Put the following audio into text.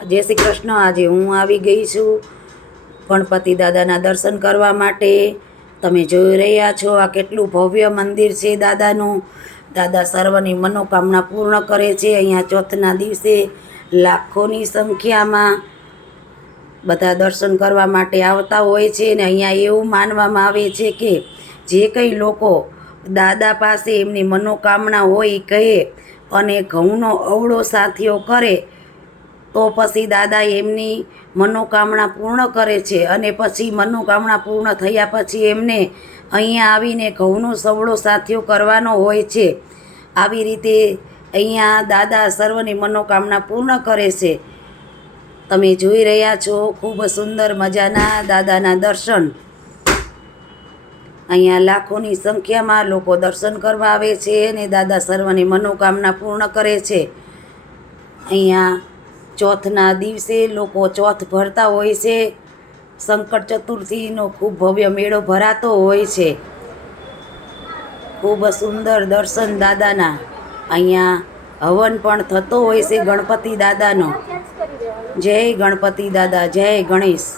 જય શ્રી કૃષ્ણ, આજે હું આવી ગઈ છું ગણપતિ દાદાના દર્શન કરવા માટે. તમે જોઈ રહ્યા છો આ કેટલું ભવ્ય મંદિર છે દાદાનું. દાદા સર્વની મનોકામના પૂર્ણ કરે છે અહીંયા ચોથના દિવસે લાખોની સંખ્યામાં બધા દર્શન કરવા માટે આવતા હોય છે ને અહીંયા એવું માનવામાં આવે છે કે જે કંઈ લોકો દાદા પાસે એમની મનોકામના હોય કહે અને ઘઉંનો અવળો સાથીઓ કરે તો પછી દાદા એમની મનોકામના પૂર્ણ કરે છે અને પછી મનોકામના પૂર્ણ થયા પછી એમને અહીંયા આવીને ઘઉંનો સવળો સાથિયો કરવાનો હોય છે. આવી રીતે અહીંયા દાદા સર્વની મનોકામના પૂર્ણ કરે છે. તમે જોઈ રહ્યા છો ખૂબ સુંદર મજાના દાદાના દર્શન. અહીંયા લાખોની સંખ્યામાં લોકો દર્શન કરવા આવે છે અને દાદા સર્વની મનોકામના પૂર્ણ કરે છે. અહીંયા ચોથના દિવસે લોકો ચોથ ભરતા હોય છે. સંકટ ચતુર્થીનો ખૂબ ભવ્ય મેળો ભરાતો હોય છે. ખૂબ સુંદર દર્શન દાદાના. અહીંયા હવન પણ થતો હોય છે ગણપતિ દાદાનો. જય ગણપતિ દાદા, જય ગણેશ.